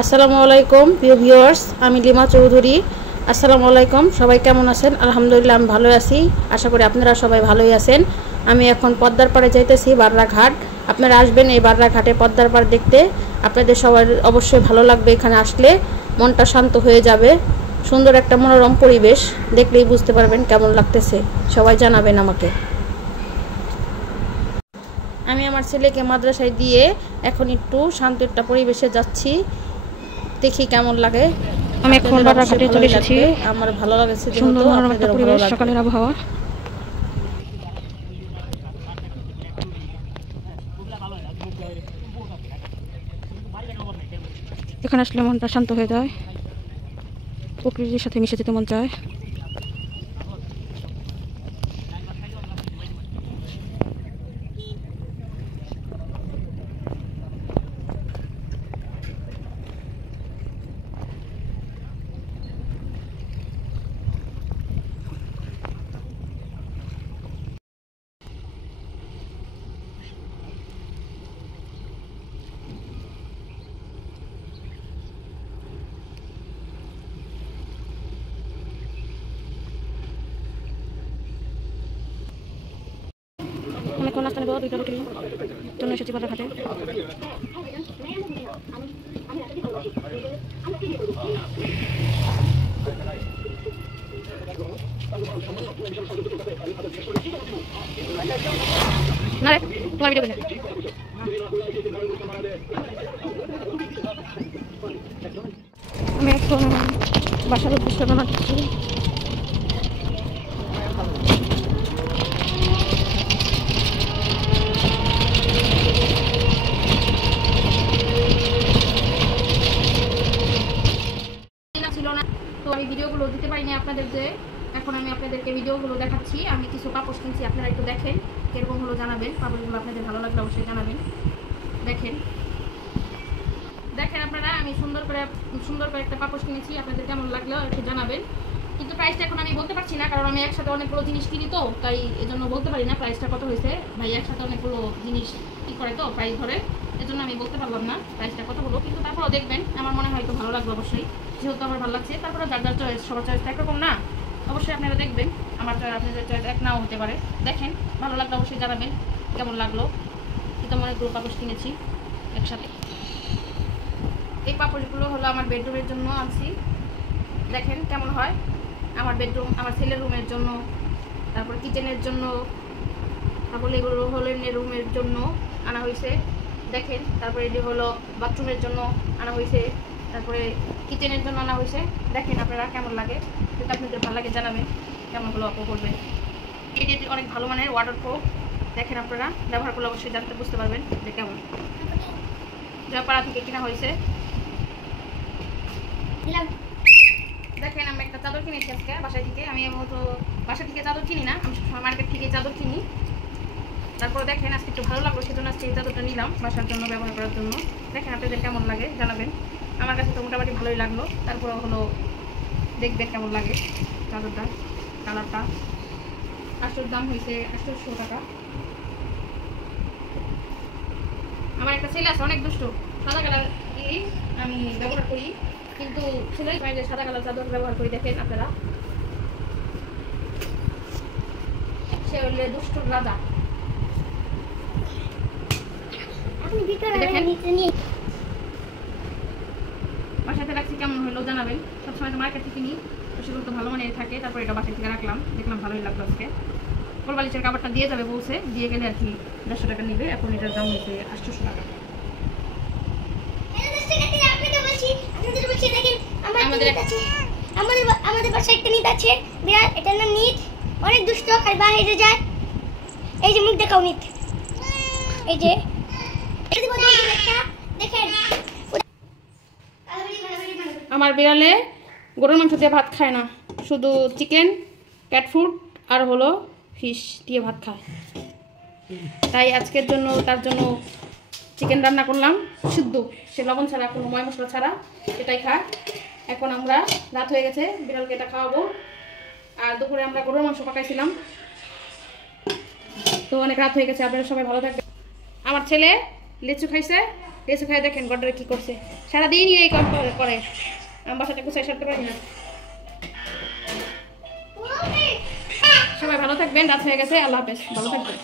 আসসালামু আলাইকুম প্রিয় ভিউয়ার্স, আমি লিমা চৌধুরী। আসসালামু আলাইকুম, সবাই কেমন আছেন? আলহামদুলিল্লাহ আমি ভালো আছি। আশা করি আপনারা সবাই ভালোই আছেন। আমি এখন পদ্মার পাড়ে যাইতেছি, বাররা ঘাট। আপনারা আসবেন এই বাররা ঘাটে পদ্মার পাড় দেখতে। আপনাদের সবার অবশ্যই ভালো লাগবে। এখানে আসলে মনটা শান্ত হয়ে যাবে। সুন্দর একটা মনোরম পরিবেশ, দেখলেই বুঝতে পারবেন কেমন লাগতেছে। সবাই জানাবেন আমাকে। আমি আমার ছেলেকে মাদ্রাসায় দিয়ে এখন একটু শান্ত একটা পরিবেশে যাচ্ছি, দেখি কেমন লাগে। আমি এখন বাররা ঘাটে চলে এসেছি। আমার ভালো লাগছে, সুন্দর মনোরম একটা পরিবেশ, সকালের আবহাওয়া। এখানে আসলে মনটা শান্ত হয়ে যায়, প্রকৃতির সাথে মিশে যেতে মন চায়। অনেকক্ষণ নাস্তা নেবো, 2টা রুটির জন্য এসেছি বাররা ঘাটে। না রে, তোমার ভিডিও করে আমি এখন বাসার উদ্দেশ্যে রওনা দিচ্ছি। তো আমি ভিডিওগুলো দিতে পারিনি আপনাদের, যে এখন আমি আপনাদেরকে ভিডিওগুলো দেখাচ্ছি। আমি কিছু পাপোশ কিনছি, আপনারা একটু দেখেন কিরকম হলো জানাবেন। পাপোশগুলো আপনাদের ভালো লাগলে অবশ্যই জানাবেন। দেখেন দেখেন আপনারা, আমি সুন্দর করে একটা পাপোশ কিনেছি। আপনাদের কেমন লাগলো একটু জানাবেন। কিন্তু প্রাইসটা এখন আমি বলতে পারছি না, কারণ আমি একসাথে অনেকগুলো জিনিস কিনি, তো তাই এজন্য বলতে পারি না প্রাইসটা কত হয়েছে। ভাই একসাথে অনেকগুলো জিনিস কি করে, তো প্রাইস ধরে, এজন্য আমি বলতে পারলাম না প্রাইসটা কত হলো। কিন্তু তারপরেও দেখবেন, আমার মনে হয় তো ভালো লাগবে অবশ্যই, যেহেতু আমার ভালো লাগছে। তারপরে যার যার চয়েস, সবার চয়েস একরকম না, অবশ্যই আপনারা দেখবেন। আমার চয়েস আপনাদের চয়েস এক নাও হতে পারে। দেখেন, ভালো লাগলে অবশ্যই জানাবেন কেমন লাগলো। কিন্তু আমি অনেকগুলো পাপোশ কিনেছি একসাথে। এই পাপোশগুলো হলো আমার বেডরুমের জন্য আনছি। দেখেন কেমন হয়। আমার বেডরুম, আমার ছেলের রুমের জন্য, তারপর কিচেনের জন্য, তারপরে এগুলো হলো রুমের জন্য আনা হয়েছে। দেখেন, তারপরে এটি হলো বাথরুমের জন্য আনা হয়েছে, তারপরে কিচেনের জন্য আনা হয়েছে। দেখেন আপনারা কেমন লাগে, যদি আপনাদের ভালো লাগে জানাবেন কেমন হলো, আপু করবেন। এটি অনেক ভালো মানের ওয়াটারপ্রুফ। দেখেন আপনারা ব্যবহার করলে অবশ্যই জানতে বুঝতে পারবেন যে কেমন। জয়পাড়া থেকে কেনা হয়েছে। দেখেন, আমি একটা চাদর কিনেছি আজকে বাসা থেকে। আমি তো বাসা থেকে চাদর কিনি না, আমি সবসময় মার্কেট থেকে চাদর কিনি। তারপরে দেখেন, আজকে একটু ভালো লাগলো, সেজন্য আজকে এই চাদরটা নিলাম বাসার জন্য, ব্যবহার করার জন্য। দেখেন আপনাদের কেমন লাগে জানাবেন। আমার কাছে তো মোটামুটি ভালোই লাগলো। তারপরে হলো দেখবেন কেমন লাগে চাদরটা, কালারটা। আসল দাম হয়েছে 800 টাকা। আমার একটা ছেলে আছে, অনেক দুষ্ট, সাদা কালার আমি ব্যবহার করি, কিন্তু ছেলে যে সাদা কালার চাদর ব্যবহার করি। দেখেন আপনারা, সে হলে দুষ্টর রাজা। বাসাতে রাখছি, কেমন হলো জানাবেন। সবসময় তো মার্কেট থেকে নিই, তো সেগুলো তো ভালো মানের থাকে। তারপর এটা বাসা থেকে রাখলাম, দেখলাম ভালোই লাগলো আজকে। কোলবালিশের কাপড়টা দিয়ে যাবে বলছে, দিয়ে গেলে আর কি 150 টাকা নিবে। এখন এটার দাম হয়েছে 800 টাকা। আমাদের বাসায় একটা নিত আছে বিড়াল, এটার নাম নিত। অনেক দুষ্ট, আর বাইরে যায়। এই যে মুখ দেখাও নিত, এই যে দেখেন। আমার বিড়ালে গরুর মাংস দিয়ে ভাত খায় না, শুধু চিকেন, ক্যাট ফুড আর হলো ফিশ দিয়ে ভাত খায়। তাই আজকের জন্য তার জন্য চিকেন রান্না করলাম শুদ্ধ, সে লবণ ছাড়া, কোনো ময় মশলা ছাড়া, এটাই খায়। এখন আমরা রাত হয়ে গেছে, বিড়ালকে এটা খাওয়াবো। আর দুপুরে আমরা গরুর মাংস পাকাইছিলাম, তো অনেক রাত হয়ে গেছে। আপনারা সবাই ভালো থাকবেন। আমার ছেলে লিচু খাইছে, লেসু খাই দেখেন গড্ডারে কি করছে, সারাদিনই এই কাম করে। আমি বাসাটা গুছাই সারতে পারি না। সবাই ভালো থাকবেন, রাত হয়ে গেছে, আল্লাহ হাফেজ, ভালো থাকবেন।